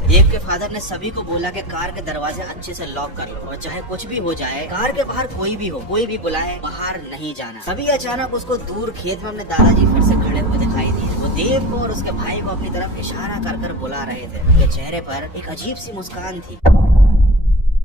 देव के फादर ने सभी को बोला कि कार के दरवाजे अच्छे से लॉक कर लो और चाहे कुछ भी हो जाए, कार के बाहर कोई भी हो, कोई भी बुलाए, बाहर नहीं जाना। तभी अचानक उसको दूर खेत में अपने दादाजी फिर से खड़े हुए दिखाई दिए। वो देव को और उसके भाई को अपनी तरफ इशारा कर कर बुला रहे थे। उनके चेहरे पर एक अजीब सी मुस्कान थी।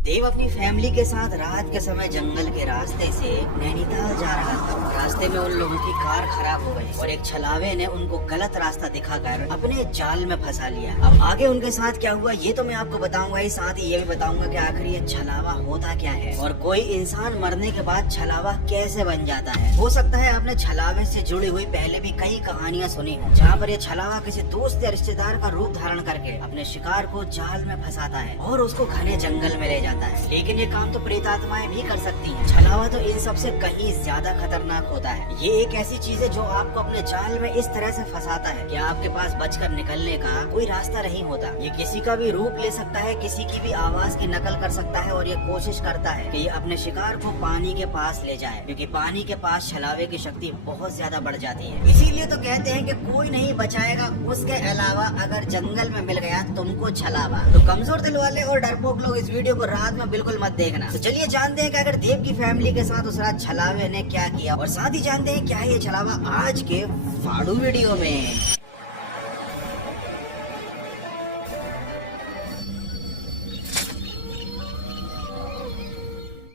देव अपनी फैमिली के साथ रात के समय जंगल के रास्ते से नैनीताल जा रहा था। रास्ते में उन लोगों की कार खराब हो गई और एक छलावे ने उनको गलत रास्ता दिखाकर अपने जाल में फंसा लिया। अब आगे उनके साथ क्या हुआ ये तो मैं आपको बताऊंगा ही, साथ ही ये भी बताऊंगा कि आखिर ये छलावा होता क्या है और कोई इंसान मरने के बाद छलावा कैसे बन जाता है। हो सकता है आपने छलावे से जुड़ी हुई पहले भी कई कहानियां सुनी हो, जहाँ पर ये छलावा किसी दोस्त या रिश्तेदार का रूप धारण करके अपने शिकार को जाल में फंसाता है और उसको घने जंगल में ले जाता है। लेकिन ये काम तो प्रेत आत्माएं भी कर सकती हैं। छलावा तो इन सबसे कहीं ज्यादा खतरनाक होता है। ये एक ऐसी चीज है जो आपको अपने जाल में इस तरह से फंसाता है कि आपके पास बचकर निकलने का कोई रास्ता नहीं होता। ये किसी का भी रूप ले सकता है, किसी की भी आवाज की नकल कर सकता है और ये कोशिश करता है कि ये अपने शिकार को पानी के पास ले जाए, क्योंकि पानी के पास छलावे की शक्ति बहुत ज्यादा बढ़ जाती है। इसीलिए तो कहते हैं कि कोई नहीं बचाएगा, उसके अलावा अगर जंगल में मिल गया तुमको छलावा। तो कमजोर दिल वाले और डरपोक लोग इस वीडियो को रात में बिल्कुल मत देखना। तो चलिए जानते हैं कि अगर देव की फैमिली के साथ उस रात छलावे ने क्या किया और साथ ही जानते हैं क्या है ये छलावा आज के फाड़ू वीडियो में।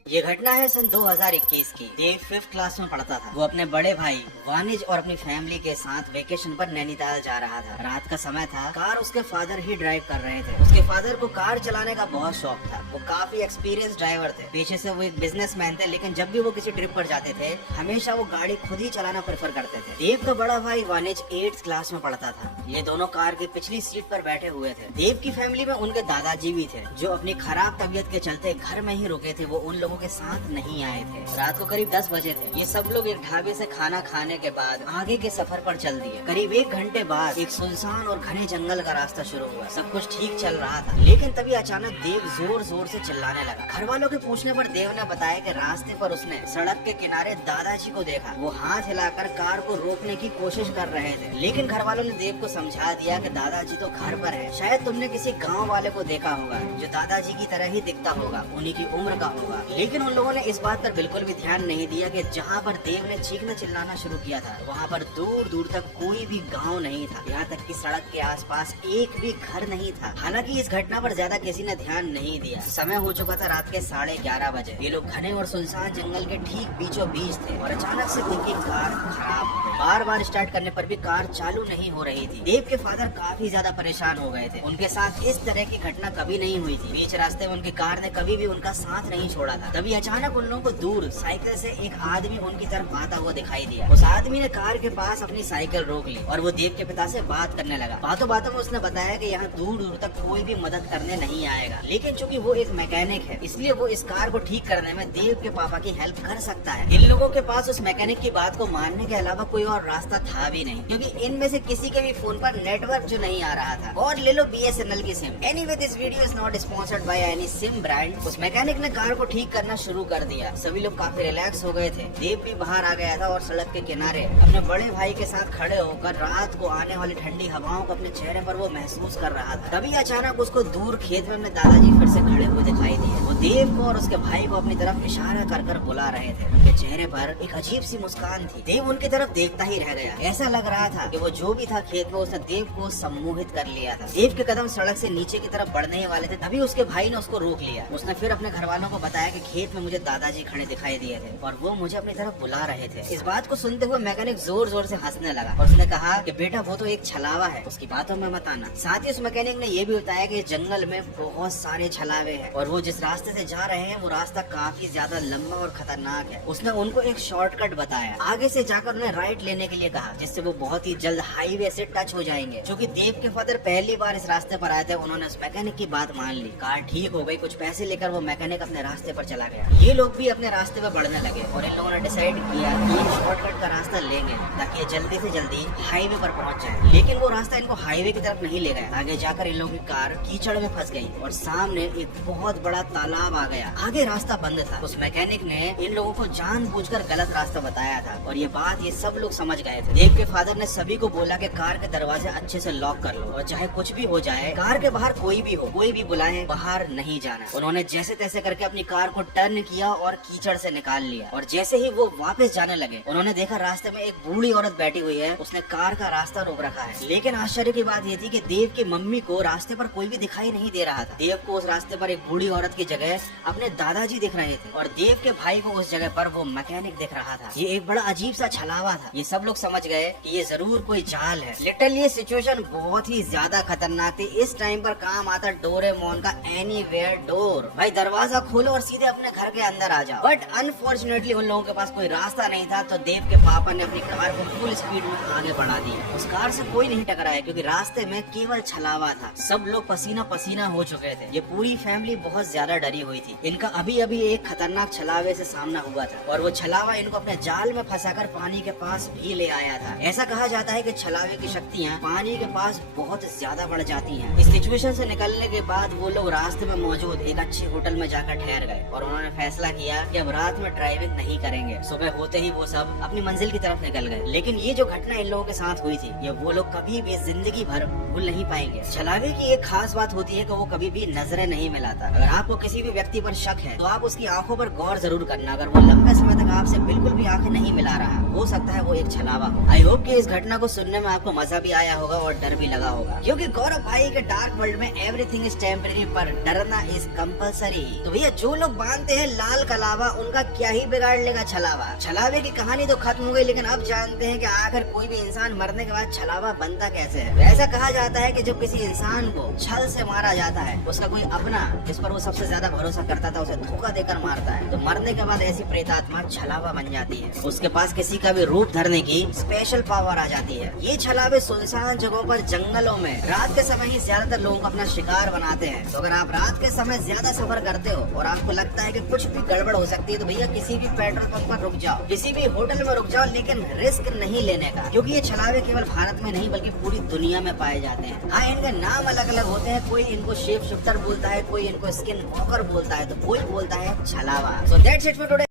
ये घटना है सन 2021 की। देव 5th क्लास में पढ़ता था। वो अपने बड़े भाई वानिज और अपनी फैमिली के साथ वेकेशन पर नैनीताल जा रहा था। रात का समय था। कार उसके फादर ही ड्राइव कर रहे थे। उसके फादर को कार चलाने का बहुत शौक था। वो काफी एक्सपीरियंस ड्राइवर थे। पीछे से वो एक बिजनेसमैन थे, लेकिन जब भी वो किसी ट्रिप पर जाते थे हमेशा वो गाड़ी खुद ही चलाना प्रेफर करते थे। देव का बड़ा भाई वानिज 8th क्लास में पढ़ता था। ये दोनों कार की पिछली सीट पर बैठे हुए थे। देव की फैमिली में उनके दादाजी भी थे, जो अपनी खराब तबीयत के चलते घर में ही रुके थे। वो उन लोगों के साथ नहीं आए थे। रात को करीब 10 बजे थे। ये सब लोग एक ढाबे से खाना खाने के बाद आगे के सफर पर चल दिए। करीब 1 घंटे बाद एक सुनसान और घने जंगल का रास्ता शुरू हुआ। सब कुछ ठीक चल रहा था, लेकिन तभी अचानक देव जोर जोर से चिल्लाने लगा। घर वालों के पूछने पर देव ने बताया कि रास्ते पर उसने सड़क के किनारे दादाजी को देखा। वो हाथ हिलाकर कार को रोकने की कोशिश कर रहे थे, लेकिन घर वालों ने देव को समझा दिया कि दादाजी तो घर पर है। शायद तुमने किसी गाँव वाले को देखा होगा जो दादाजी की तरह ही दिखता होगा, उन्हीं की उम्र का होगा। लेकिन उन लोगों ने इस बात पर बिल्कुल भी ध्यान नहीं दिया कि जहाँ पर देव ने चीखना चिल्लाना शुरू किया था वहाँ पर दूर दूर तक कोई भी गांव नहीं था। यहाँ तक कि सड़क के आसपास एक भी घर नहीं था। हालांकि इस घटना पर ज्यादा किसी ने ध्यान नहीं दिया। समय हो चुका था रात के 11:30 बजे। ये लोग घने और सुनसान जंगल के ठीक बीचों बीच थे और अचानक से उनकी कार खराब हो गई। बार बार स्टार्ट करने पर भी कार चालू नहीं हो रही थी। देव के फादर काफी ज्यादा परेशान हो गए थे। उनके साथ इस तरह की घटना कभी नहीं हुई थी। बीच रास्ते में उनकी कार ने कभी भी उनका साथ नहीं छोड़ा था। तभी अचानक उन लोगों को दूर साइकिल से एक आदमी उनकी तरफ आता हुआ दिखाई दिया। उस आदमी ने कार के पास अपनी साइकिल रोक ली और वो देव के पिता से बात करने लगा। बातों बातों में उसने बताया कि यहाँ दूर दूर तक कोई भी मदद करने नहीं आएगा, लेकिन चूंकि वो एक मैकेनिक है इसलिए वो इस कार को ठीक करने में देव के पापा की हेल्प कर सकता है। इन लोगों के पास उस मैकेनिक की बात को मानने के अलावा कोई और रास्ता था भी नहीं, क्योंकि इनमें से किसी के भी फोन पर नेटवर्क जो नहीं आ रहा था। और ले लो BSNL की SIM. Anyway this video is not sponsored by any SIM brand. उस मैकेनिक ने कार को ठीक करना शुरू कर दिया। सभी लोग काफी रिलैक्स हो गए थे। देव भी बाहर आ गया था और सड़क के किनारे अपने बड़े भाई के साथ खड़े होकर रात को आने वाली ठंडी हवाओं को अपने चेहरे पर वो महसूस कर रहा था। तभी अचानक उसको दूर खेत में अपने दादाजी फिर से खड़े हुए दिखाई दिए। वो देव को और उसके भाई को अपनी तरफ इशारा कर कर बुला रहे थे। उनके चेहरे पर एक अजीब सी मुस्कान थी। देव उनकी तरफ देखता ही रह गया। ऐसा लग रहा था कि वो जो भी था खेत में उसने देव को सम्मोहित कर लिया था। देव के कदम सड़क से नीचे की तरफ बढ़ने वाले थे, तभी उसके भाई ने उसको रोक लिया। उसने फिर अपने घर वालों को बताया कि खेत में मुझे दादाजी खड़े दिखाई दिए थे और वो मुझे अपनी तरफ बुला रहे थे। इस बात को सुनते हुए मैकेनिक जोर जोर से हंसने लगा और उसने कहा कि बेटा वो तो एक छलावा है, उसकी बातों में मत आना। साथ ही उस मैकेनिक ने ये भी बताया कि जंगल में बहुत सारे छलावे हैं और वो जिस रास्ते से जा रहे हैं वो रास्ता काफी ज्यादा लंबा और खतरनाक है। उसने उनको एक शॉर्टकट बताया। आगे से जाकर उन्हें राइट लेने के लिए कहा, जिससे वो बहुत ही जल्द हाईवे से टच हो जाएंगे। क्योंकि देव के फादर पहली बार इस रास्ते पर आए थे, उन्होंने उस मैकेनिक की बात मान ली। कार ठीक हो गई। कुछ पैसे लेकर वो मैकेनिक अपने रास्ते पर चला गया। ये लोग भी अपने रास्ते पर बढ़ने लगे और इन लोगों ने डिसाइड किया कि ये शॉर्टकट का रास्ता लेंगे ताकि ये जल्दी से जल्दी हाईवे पर पहुंच जाए। लेकिन वो रास्ता इनको हाईवे की तरफ नहीं ले गया। आगे जाकर इन लोगों की कार कीचड़ में फंस गई और सामने एक बहुत बड़ा तालाब तालाब आ गया। आगे रास्ता बंद था। उस मैकेनिक ने इन लोगों को जानबूझकर गलत रास्ता बताया था और ये बात ये सब लोग समझ गए थे। देव के फादर ने सभी को बोला कि कार के दरवाजे अच्छे से लॉक कर लो और चाहे कुछ भी हो जाए, कार के बाहर कोई भी हो, कोई भी बुलाए, बाहर नहीं जाना। उन्होंने जैसे तैसे करके अपनी कार को टर्न किया और कीचड़ से निकाल लिया और जैसे ही वो वापस जाने लगे, उन्होंने देखा रास्ते में एक बूढ़ी औरत बैठी हुई है। उसने कार का रास्ता रोक रखा है। लेकिन आश्चर्य की बात ये थी कि देव की मम्मी को रास्ते पर कोई भी दिखाई नहीं दे रहा था। देव को उस रास्ते पर एक बूढ़ी औरत की जगह अपने दादाजी दिख रहे थे और देव के भाई को उस जगह पर वो मैकेनिक दिख रहा था। ये एक बड़ा अजीब सा छलावा था। ये सब लोग समझ गए कि ये जरूर कोई जाल है। लिटरली ये सिचुएशन बहुत ही ज्यादा खतरनाक थी। इस टाइम पर काम आता डोरेमोन का एनीवेयर डोर। भाई दरवाजा खोलो और सीधे अपने घर के अंदर आ जाओ। बट अनफॉर्चुनेटली उन लोगों के पास कोई रास्ता नहीं था, तो देव के पापा ने अपनी कार को फुल स्पीड में आगे बढ़ा दी। उस कार से कोई नहीं टकराया क्योंकि रास्ते में केवल छलावा था। सब लोग पसीना पसीना हो चुके थे। ये पूरी फैमिली बहुत ज्यादा डरी हुई थी। इनका अभी अभी एक खतरनाक छलावे से सामना हुआ था और वो छलावा इनको अपने जाल में फंसाकर पानी के पास भी ले आया था। ऐसा कहा जाता है कि छलावे की शक्तियाँ पानी के पास बहुत ज्यादा बढ़ जाती हैं। इस सिचुएशन से निकलने के बाद वो लोग रास्ते में मौजूद एक अच्छे होटल में जाकर ठहर गए और उन्होंने फैसला किया कि अब रात में ड्राइविंग नहीं करेंगे। सुबह होते ही वो सब अपनी मंजिल की तरफ निकल गए। लेकिन ये जो घटना इन लोगों के साथ हुई थी, ये वो लोग कभी भी जिंदगी भर भूल नहीं पाएंगे। छलावे की एक खास बात होती है कि वो कभी भी नजरें नहीं मिलाता। अगर आपको किसी भी व्यक्ति पर शक है तो आप उसकी आंखों पर गौर जरूर करना। अगर वो लंबे समय तक आपसे बिल्कुल भी आंखें नहीं मिला रहा, हो सकता है वो एक छलावा हो। आई होप कि इस घटना को सुनने में आपको मजा भी आया होगा और डर भी लगा होगा, क्योंकि गौरव भाई के डार्क वर्ल्ड में एवरीथिंग इज टेम्परेरी पर डरना इज कंपलसरी। तो भैया जो लोग बांधते हैं लाल कलावा, उनका क्या ही बिगाड़ लेगा छलावा। छलावे की कहानी तो खत्म हो गई, लेकिन अब जानते हैं कि आखिर कोई भी इंसान मरने के बाद छलावा बनता कैसे है। ऐसा कहा जाता है कि जब किसी इंसान को छल से मारा जाता है, उसका कोई अपना जिस पर वो सबसे ज्यादा भरोसा करता था उसे धोखा देकर मारता है, तो मरने के बाद ऐसी प्रेतात्मा छलावा बन जाती है। उसके पास किसी का भी रूप धरने की स्पेशल पावर आ जाती है। ये छलावे सुनसान जगहों पर, जंगलों में रात के समय ही ज्यादातर लोगों को अपना शिकार बनाते हैं। तो अगर आप रात के समय ज्यादा सफर करते हो और आपको लगता है कि कुछ भी गड़बड़ हो सकती है, तो भैया किसी भी पेट्रोल पंप पर रुक जाओ, किसी भी होटल में रुक जाओ, लेकिन रिस्क नहीं लेने का, क्योंकि ये छलावे केवल भारत में नहीं बल्कि पूरी दुनिया में पाए जाते हैं। हाँ, इनके नाम अलग अलग होते हैं। कोई इनको शेप शिफ्टर बोलता है, कोई इनको स्किन वॉकर बोलता है, तो कोई बोलता है छलावा। So that's it for today.